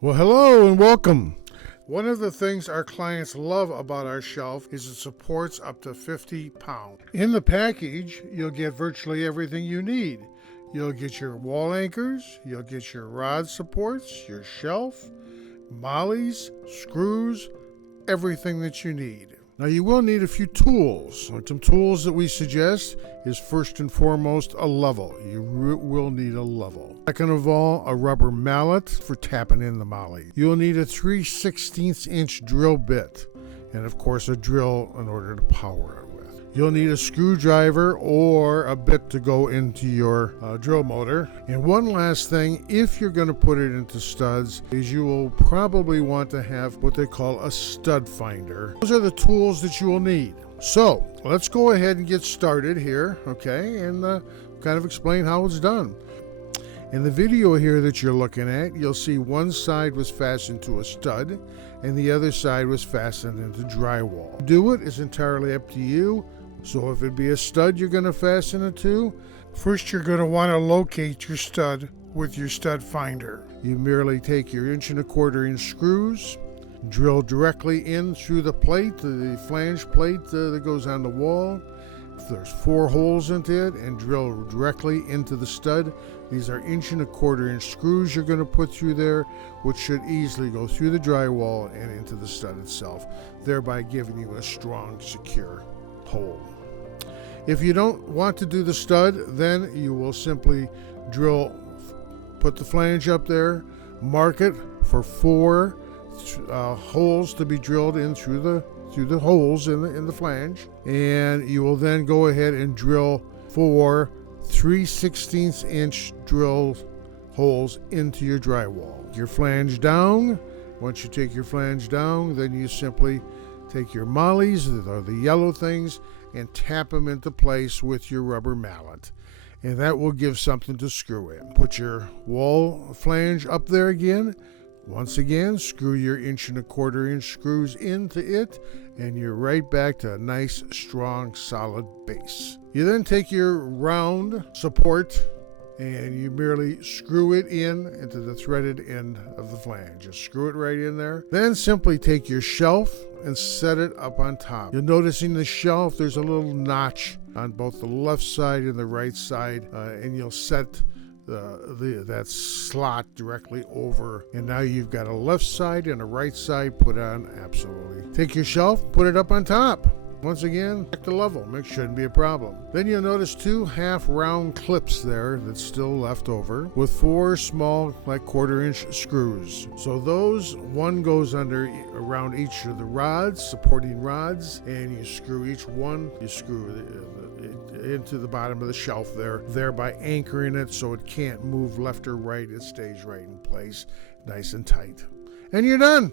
Well, hello and welcome. One of the things our clients love about our shelf is it supports up to 50 pounds. In the package, you'll get virtually everything you need. You'll get your wall anchors, you'll get your rod supports, your shelf, mollies, screws, everything that you need. Now you will need a few tools. Some tools that we suggest is first and foremost a level. You will need a level. Second of all, a rubber mallet for tapping in the molly. You'll need a 3/16 inch drill bit and of course a drill in order to power it with. You'll need a screwdriver or a bit to go into your drill motor. And one last thing, if you're going to put it into studs, is you will probably want to have what they call a stud finder. Those are the tools that you will need. So let's go ahead and get started here, okay, and kind of explain how it's done. In the video here that you're looking at, you'll see one side was fastened to a stud and the other side was fastened into drywall. Do it is entirely up to you. So if it be a stud you're going to fasten it to, first you're going to want to locate your stud with your stud finder. You merely take your 1¼ inch screws, drill directly in through the plate, the flange plate that goes on the wall. If there's 4 holes into it, and drill directly into the stud. These are 1¼ inch screws you're going to put through there, which should easily go through the drywall and into the stud itself, thereby giving you a strong, secure hole. If you don't want to do the stud, then you will simply put the flange up there, mark it for 4 holes to be drilled in through the holes in the flange, and you will then go ahead and drill 4 3/16 inch drill holes into your drywall. Your flange down. Once you take your flange down, then you simply take your mollies, or the yellow things, and tap them into place with your rubber mallet. And that will give something to screw in. Put your wall flange up there again. Once again, screw your 1¼ inch screws into it, and you're right back to a nice, strong, solid base. You then take your round support and you merely screw it into the threaded end of the flange. Just screw it right in there. Then simply take your shelf and set it up on top. You'll notice in the shelf there's a little notch on both the left side and the right side, and you'll set that slot directly over, and now you've got a left side and a right side put on. Absolutely. Take your shelf, put it up on top. Once again, back to level. It shouldn't be a problem. Then you'll notice 2 half-round clips there that's still left over with 4 small, like 1/4 inch screws. So those, one goes around each of the rods, supporting rods, and you screw each one. You screw it into the bottom of the shelf there, thereby anchoring it so it can't move left or right. It stays right in place, nice and tight. And you're done.